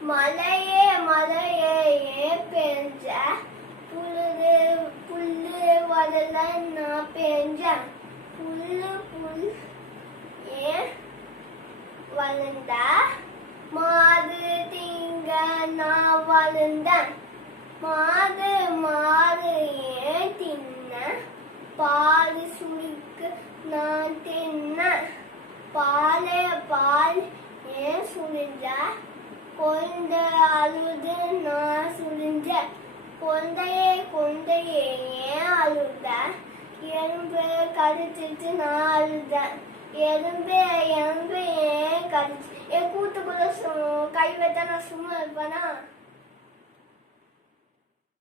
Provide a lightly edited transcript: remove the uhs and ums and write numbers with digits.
மலையே மலையே ஏன் பெஞ்ச புல்லு புல்லு வரல நான் பெஞ்சேன் புல்லு புல் ஏன் வளர்ந்த மாது திங்க நான் வளர்ந்தேன் மாது மாது ஏன் தின்ன பால் சுழிக்கு நான் தின்ன பாலே பால் ஏன் சுழிஞ்ச கொண்ட அழுது நான் சுழிஞ்ச கொண்டையே ஏன் அழுத எறும்பு கடிச்சிட்டு நான் அழுதேன் எறும்பு ஏன் கடிச்சு என் கூட்டுக்குள்ள கை வைத்தா நான் சும்மா இருப்பேனா?